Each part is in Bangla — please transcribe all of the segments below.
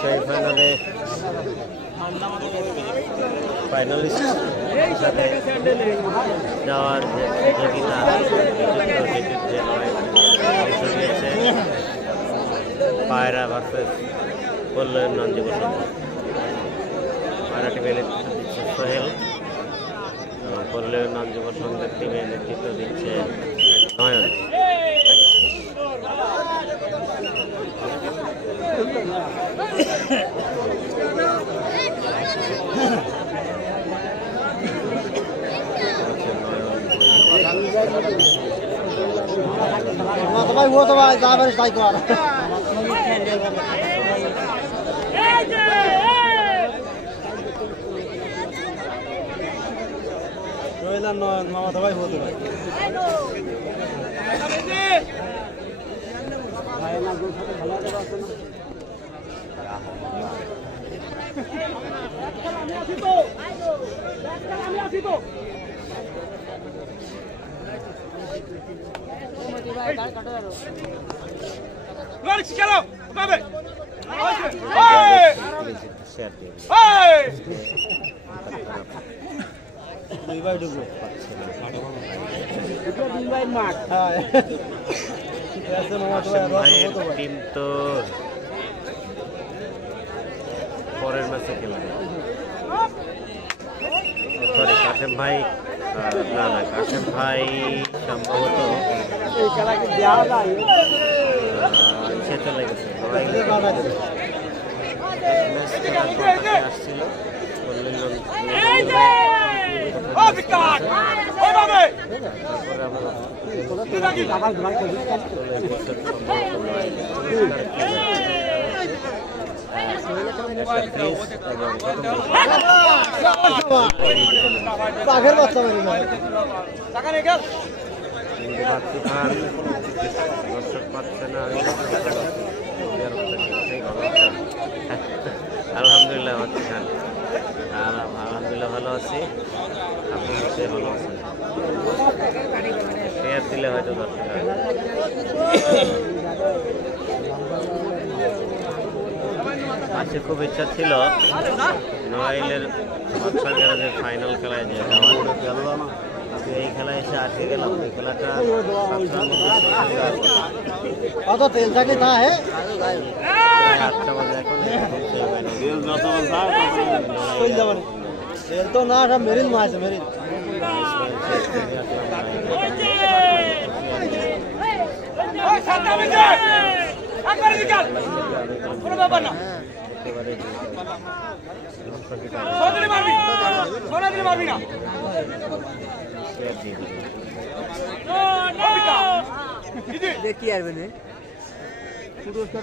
সেমিফাইনালে ফাইনালিস্ট হিসাবে যাওয়ার যে প্রতিযোগিতা যে অংশ নিয়েছে পায়রা ভার্সেস কল্যাণ নন্দী বসন্ত। পায়রা টিমের নেতৃত্ব দিচ্ছে সোহেল এবং কল্যাণ নন্দী বসন্তের টিমের নেতৃত্ব দিচ্ছে নয়ন। भाई वो तो भाई जाबर साइक वाला रोइला नो मामा तो भाई वो तो भाई भाई ना दो साथ भला जगह से ना चलो बाबे টিম তো পরের ম্যাচে খেলবে। সরি কাশেম ভাই, না না কাশেম ভাই সম্ভবত সে চলে গেছে আসছিল। দর্শক পাচ্ছে না, আলহামদুলিল্লাহ খান, আলহামদুলিল্লাহ ভালো আছি। আপনি নিশ্চয়ই ভালো আছেন। শেয়ার দিলে হয়তো দর্শক আজকে খুব ইচ্ছা ছিল নোয়াইলের বাদশার গ্যারেজের ফাইনাল খেলায় যে যাওয়ার, এই খেলায় এসে আটকে গেলাম। এই খেলাটা আটটা বাজে এখন तो ना मेरिन मार से मेरिन देखिए यार मैंने পুরস্কার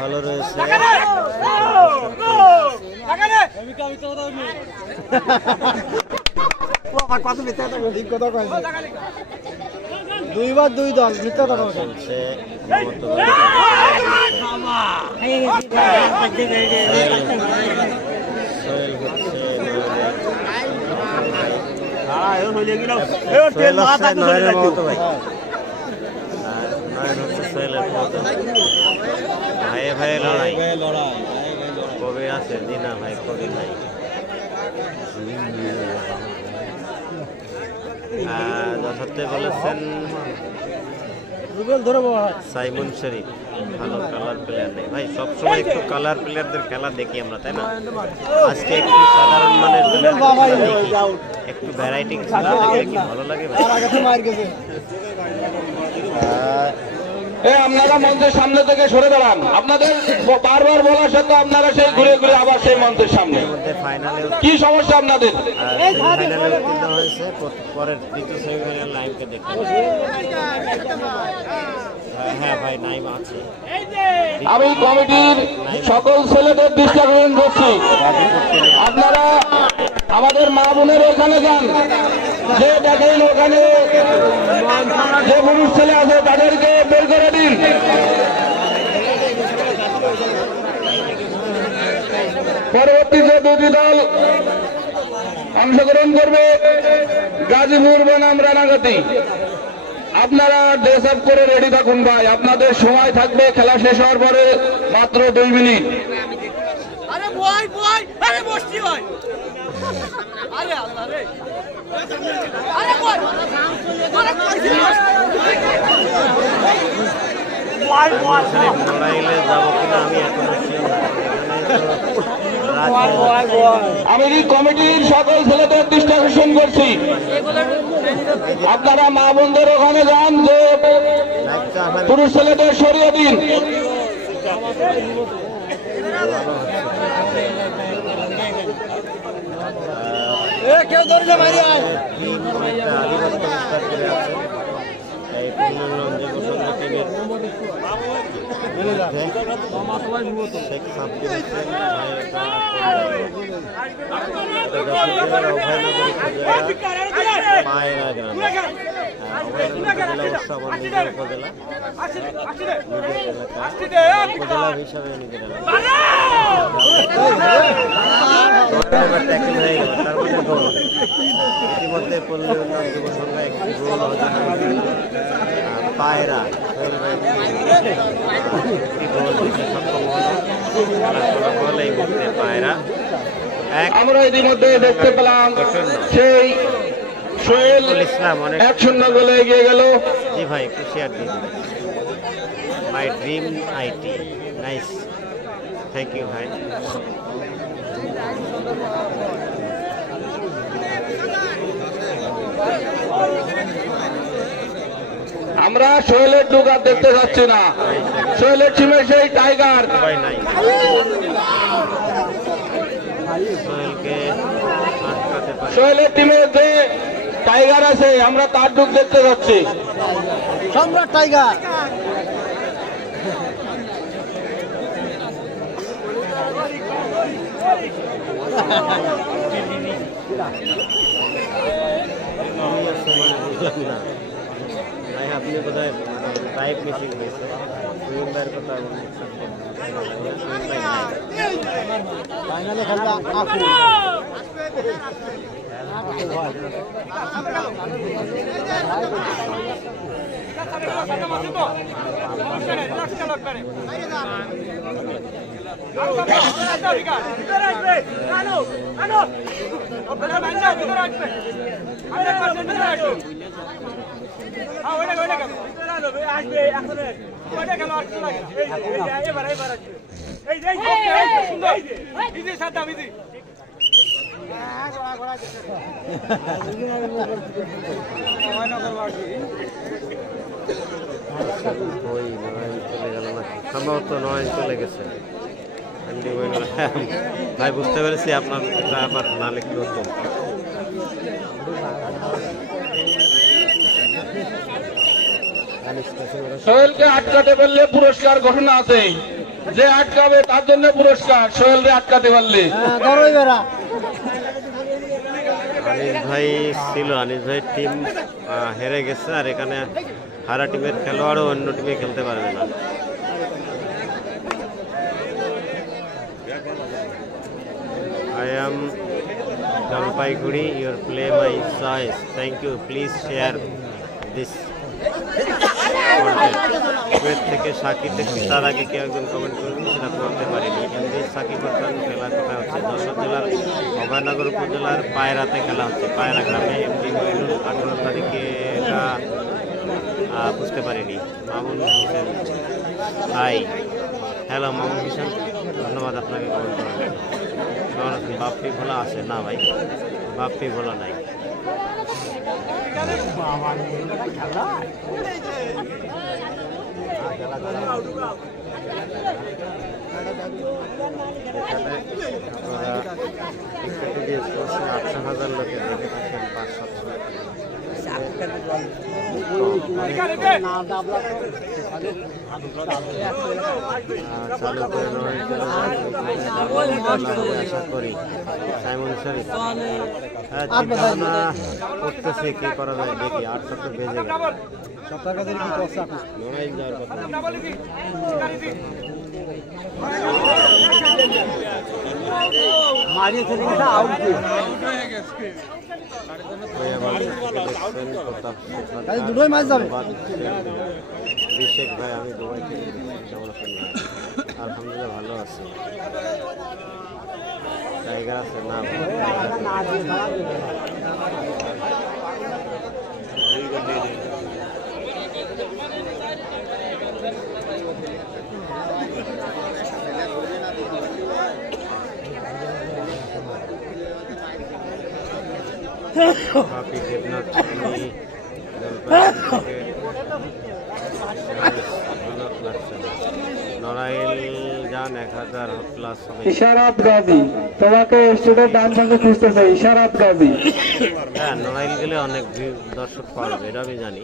ভালো রয়েছে। দুইবার দুই দল মিথ্যা কথা চলছে। ভাইয়ে ভাইয়ে লড়াই, কবি আছে দিনা ভাই, কবি নাই। যথার্থে বলেছেন সাইমন শরীফ ভালো কালার প্লেয়ার নেই। ভাই সবসময় একটু কালার প্লেয়ারদের খেলা দেখি আমরা, তাই না? আজকে একটু সাধারণ মানের প্লেয়ার দেখি, একটু ভ্যারাইটি খেলা দেখলে কি ভালো লাগে ভাই। আপনারা মঞ্চের সামনে থেকে সরে দাঁড়ান। আপনাদের বারবার বলার সাথে আপনারা সেই ঘুরে ঘুরে আবার সেই মঞ্চের সামনে। কি সমস্যা আপনাদের? সেমিফাইনালে উত্তীর্ণ হয়েছে, পরের দ্বিতীয় সেমিফাইনাল লাইভকে দেখতে। হ্যাঁ ভাই নাইম আছে। আমি কমিটির সকল ছেলেদের দৃষ্টি আকর্ষণ করছি, আপনারা আমাদের মা বোনের ওখানে যান, যে দেখেন ওখানে যে পুরুষ ছেলে আছে তাদেরকে বের করে দিন। পরবর্তী যে দুটি দল অংশগ্রহণ করবে গাজীপুর বনাম রানাঘাটি। আপনারা ড্রেস আপ করে রেডি থাকুন ভাই, আপনাদের সময় থাকবে খেলা শেষ হওয়ার পরে মাত্র 2 মিনিট। আরে বয় বয়, আরে বসছি ভাই, আরে আল্লাহ রে, আরে বয়, আরে কইছি বয় বয় লড়াইলে যাবো কিনা আমি এখনো শিওর না। আমি কমিটির সকল ছেলেদের দৃষ্টি আকর্ষণ করছি, আপনারা মা বোনদের ওখানে যান, যে পুরুষ ছেলেদের সরিয়ে দিন। কেউ ধরছে বাইরে আয়। উপজেলা হিসাবে নিজের ট্যাকেল হয়ে গেল, তার মানে গোল। ইতিমধ্যে পল্লী উন্নয়ন যুব সংঘ একটি গোল অর্জন করেছে। পায়রা একটি গোল দিতে সক্ষম হলো। খেলার ফলাফল এই মুহূর্তে পায়রা আমরা ইতিমধ্যে দেখতে পেলাম সেই সোহেল ইসলাম অনেক 1-0 গোলে এগিয়ে গেল। জি ভাই, একটু শেয়ার দিন। My dream IT, nice, thank you ভাই। আমরা সোহেলের ডুগার দেখতে যাচ্ছি না, সোহেলের টিমে সেই টাইগার সবাই নাই, সোহেলকে আটকাতে পারে। সোহেলের টিমে যে টাইগার আছে আমরা তার ডুগ দেখতে যাচ্ছি। সম্রাট টাইগার। ভাই আপনি বোধহয় টাইপ মিসিং হয়েছে, সুইন্দার কথা ফাইনালে খেলবে আকু। ওই নয় চলে গেল না, সম্ভবত 9 চলে গেছে। ভাই বুঝতে পেরেছি, আপনার এটা আবার না লিখলে হতো। সোহেলকে আটকাতে পারলে পুরস্কার ঘোষণা আছে, যে আটকাবে তার জন্য পুরস্কার, সোহেলকে আটকাতে পারলে। ধরোই বেড়া। আনিস ভাই ছিল, আনিস ভাই টিম হেরে গেছে, আর এখানে হারা টিমের খেলোয়াড়ও অন্য টিমে খেলতে পারবে না। I am Jalpaiguri, your play my choice. Thank you. Please share this content. Kuwait থেকে সাকিব দেখছি, তার আগে কেউ একজন কমেন্ট করবেন, সেটা করতে পারিনি। এমনি সাকিব হাসান খেলা কোথায় হচ্ছে? যশোর জেলার অভয়নগর উপজেলার পায়রাতে খেলা হচ্ছে, পায়রা গ্রামে। এমডি 18 তারিখে এটা বুঝতে পারিনি। মামুন হোসেন, হাই, হ্যালো মামুন হোসেন, ধন্যবাদ আপনাকে কমেন্ট করার জন্য। বাপ্পি ভোলা আছে না ভাই, বাপ্পি ভোলা নাই। এখানে আপনারা 8,000 লোকে দেখে থাকেন, 500-700 চালু করে আশা করি। সাইমন শরীফ, হ্যাঁ চিন্তা ভাবনা করতেছে কি করা যায়, দেখি। 800 তো বেজে গেল, সপ্তাহ কাছে কি করছে আপনি? লড়াই যাওয়ার কথা। মারিয়ে চলে গেছে আউট দিয়ে দুটোই মাছ যাবে বিশেষ ভাই আমি দুবাই থেকে কেমন আছেন? আলহামদুলিল্লাহ ভালো আছি। টাইগার আছে না? বাপি দেবনাথ নড়াইল যান 1000 প্লাস হবে। ইশারাত গাজী তোমাকে স্টুডেন্ট ডান সঙ্গে খুঁজতেছে। ইশারাত গাজী হ্যাঁ, নড়াইল গেলে অনেক দর্শক পাওয়া যাবে, এটা আমি জানি।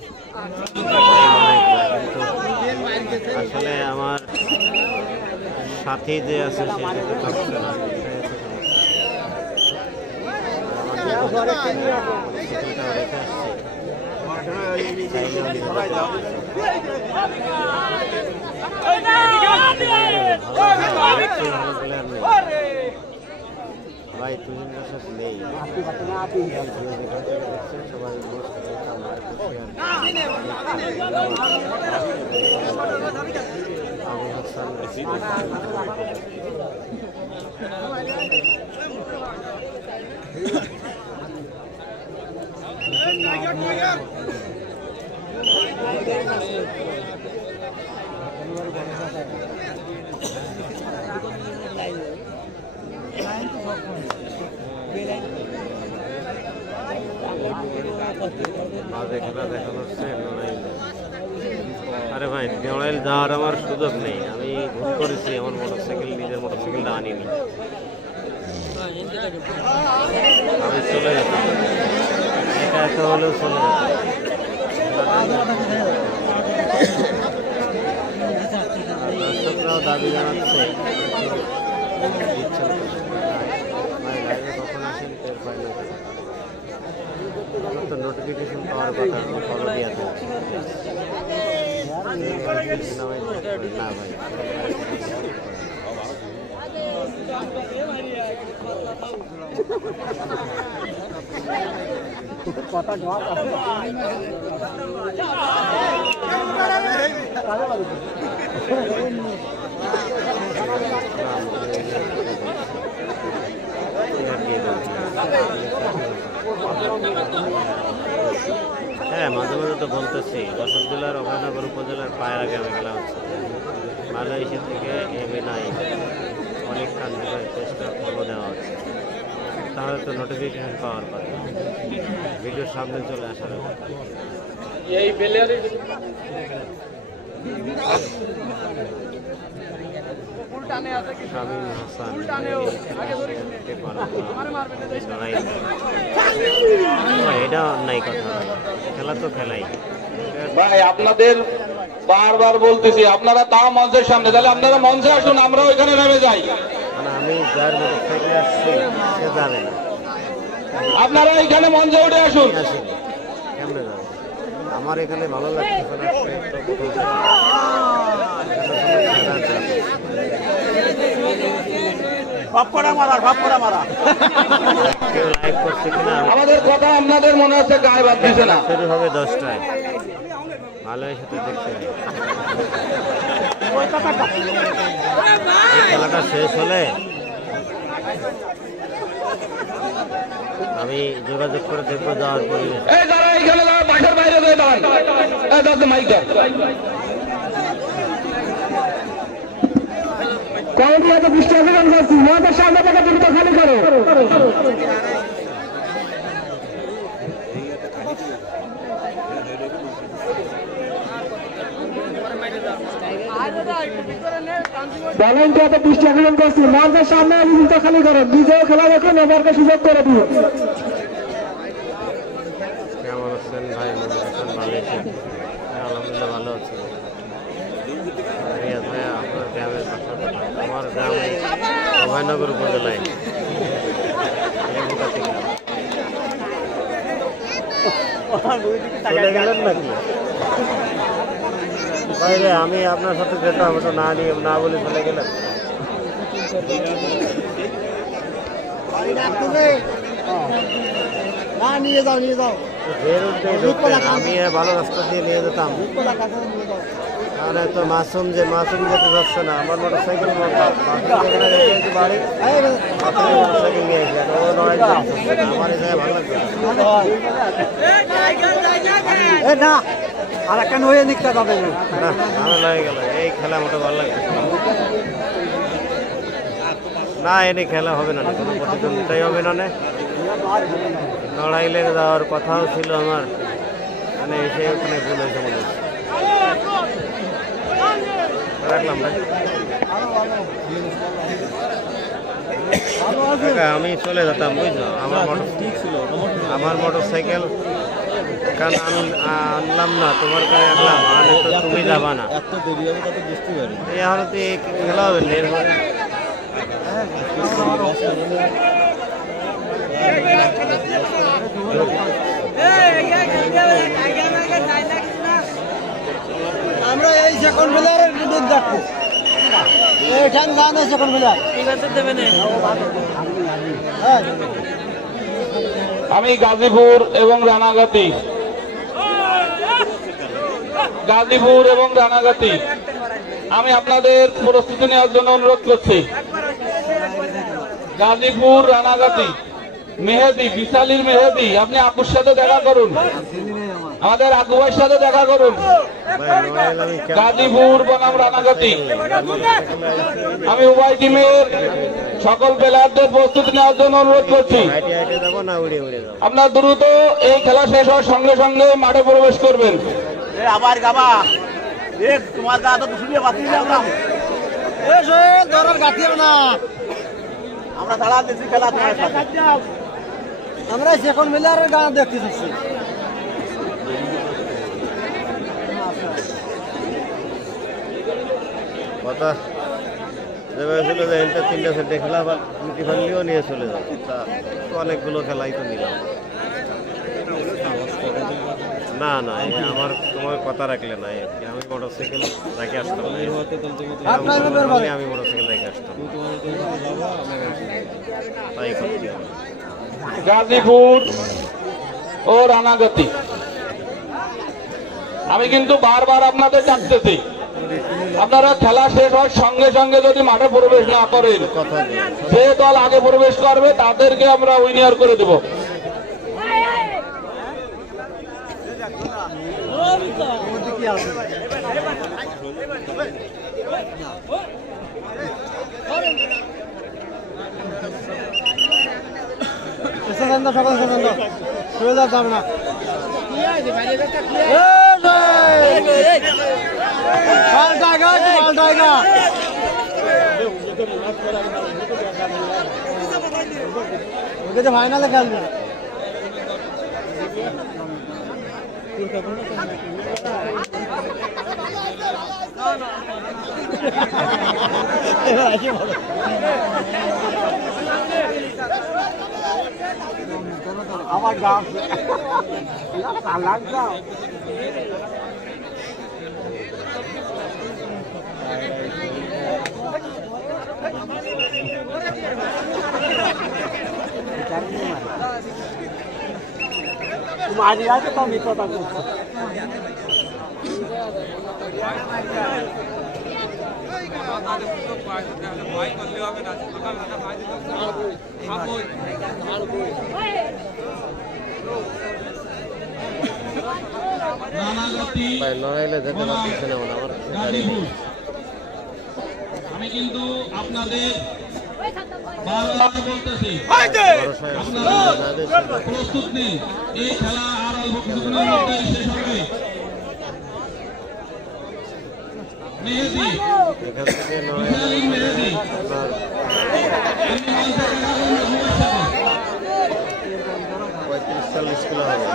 কিন্তু আসলে আমার সাথী যে আছে সে যদি থাকছে না, রেখে আসছি ভাই, তুহিনের সাথে নেই সবাই আবু হাসান খেলা দেখানো হচ্ছে নড়াইলে। আরে ভাই, নড়াইল যাওয়ার আমার সুযোগ নেই, আমি ভুল করেছি, আমার মোটরসাইকেল নিজের মোটরসাইকেলটা আনিনি, আমি চলে যেতাম, একা একা হলেও চলে যেতাম। দর্শকরাও দাবি জানাচ্ছে কখন আসেন টের পাই না, তো নোটিফিকেশন পাওয়ার কথা ফলো দিয়ে না ভাই। কথা জবাব হ্যাঁ, মাঝে মাঝে তো বলতেছি, যশোর জেলার অভয়নগর উপজেলার পায়রা গ্রামে খেলা হচ্ছে। মালয়েশিয়া থেকে এমএনআই অনেক খান চেষ্টা ফলো দেওয়া হচ্ছে, তাহলে তো নোটিফিকেশন পাওয়ার কথা, ভিডিওর সামনে চলে আসার কথা। শামীম হাসান এটা অন্যায় কথা, খেলা তো খেলাই। ভাই আপনাদের বারবার বলতেছি, আপনারা তা মঞ্চের সামনে, তাহলে আপনারা মঞ্চে আসুন, আমরা ওইখানে নেমে যাই। মানে আমি যার মোটরসাইকেলে আসছি সে যাবে না, আপনারা এখানে মঞ্চে উঠে আসুন। আসেনি, কেমনে যাবো? আমার এখানে ভালো লাগছে, কেউ লাইভ করছে কিনা আমাদের কথা আপনাদের মনে হচ্ছে গায়ে বাদ দিছে না। শুরু হবে 10টায়, ভালোই সাথে দেখতে হবে। এই খেলাটা শেষ হলে আমি যোগাযোগ করে দেখবো যাওয়ার পরিবেশ। এই যারা এখানে বাসার বাইরে যায় দাঁড়ান, এই দাদা মাইকা কমিটি এত বৃষ্টি অভিযান করছি, আমাদের সামনে থেকে দ্রুত খালি করো। ভলেন্টিয়ার এত বৃষ্টি অভিযান করছি, মঞ্চের সামনে দ্রুত খালি করো, নিজেও খেলা দেখুন, এবারকে সুযোগ করে দিও। কেমন আছেন ভাই? মালয়েশিয়া আলহামদুলিল্লাহ ভালো আছি। রিয়াজ ভাই, আপনার গ্রামের বাসা কোথায়? আমার গ্রাম অভয়নগর উপজেলায় চলে গেলেন নাকি বাইরে? আমি আপনার সাথে যেতাম, ওটা না নিয়ে না বলে চলে গেলেন। না নিয়ে যাও নিয়ে যাও আমি ভালো রাস্তা দিয়ে নিয়ে যেতাম তাহলে তো মাসুম যেতে যাচ্ছে না আমার মোটর সাইকেল বাড়ি মোটর সাইকেল নিয়ে এসে ও নয় আমার এই জায়গায় ভালো লাগবে না আর একটা হয়ে নিকটা যাবে না ভালো লাগে গেল এই খেলা মোটে ভালো লাগে না এনে খেলা হবে না কোনো প্রতিদ্বন্দ্বিতাই হবে না লড়াইলে যাওয়ার কথাও ছিল আমার মানে এসে ওখানে ভুল হয়েছে মনে হচ্ছে রাখলাম ভাই আমি চলে যেতাম বুঝলো আমার মোটর সাইকেল কারণ আনলাম না তোমার কাছে আনলাম আনে তো তুমি যাবা না এই এখন তো খেলা হবে আমরা এই সেকেন্ড প্লেয়ারের দুধ দেখবো এইখান গান সেকেন্ড প্লেয়ার আমি গাজীপুর এবং রানাগাতি আমি আপনাদের প্রস্তুতি নেওয়ার জন্য অনুরোধ করছি। গাজীপুর রানাগাতি মেহেদি বিশালীর মেহেদি আপনি আপুর সাথে দেখা করুন, আমাদের আকু ভাইয়ের সাথে দেখা করুন। গাজীপুর বনাম রানাগাতি আমি উভয় টিমের সকল প্লেয়ারদের প্রস্তুতি নেওয়ার জন্য অনুরোধ করছি। আপনার দ্রুত এই খেলা শেষ হওয়ার সঙ্গে সঙ্গে মাঠে প্রবেশ করবেন। আবার গাবা তোমার দাদা তো শুনিয়ে পাচ্ছি না আমরা সারা দেশি খেলা আমরা সেকেন্ড প্লেয়ারের গান দেখতে চাচ্ছি। কথা ছিল যে এটা 3টা সেট দেখলাম আবার মিটি ফানলিও নিয়ে চলে যাবো তা তো অনেকগুলো খেলাই তো নিলাম না না আমার তোমার কথা রাখলে না আমি মোটর সাইকেল রেখে আসতাম আমি মোটর সাইকেল রেখে আসতাম তাই করছি গাজীপুর ও রানাগাতি আমি কিন্তু বারবার আপনাদের ডাকতেছি, আপনারা খেলা শেষ হওয়ার সঙ্গে সঙ্গে যদি মাঠে প্রবেশ না করেন যে দল আগে প্রবেশ করবে তাদেরকে আমরা উইনার করে দেব। যাবে না ফাইনালে খেলবে আমার গাছ মারি আছে তো আমি কথা করছি আমি কিন্তু আপনাদের বলতেছি প্রস্তুত নেই, এই খেলা আর অল্প কিছুক্ষণের মধ্যে শেষ হবে। মেহেদি মেহেদি 35-40 কিলো হবে।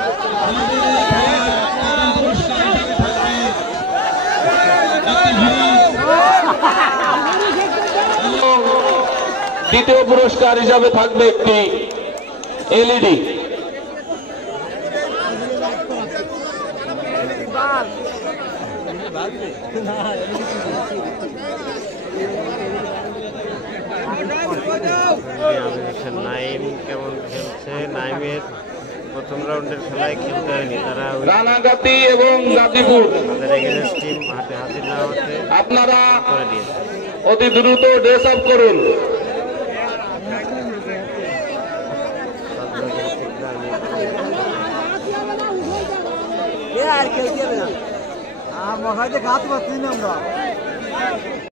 দ্বিতীয় পুরস্কার হিসাবে থাকবে একটি এলইডি। আমির হোসেন নাইম কেমন খেলছে। নাইমের প্রথম রাউন্ডের খেলায় খেলতে হয়নি, তারা রানাগাতি এবং গাজীপুর তাদের এগেনস্ট টিম হাতে হাজির না হতে আপনারা করে দিয়েছে। অতি দ্রুত ড্রেস আপ করুন। আর খেলতে হবে না, মশাইতে খাওয়াতে পারছি না আমরা।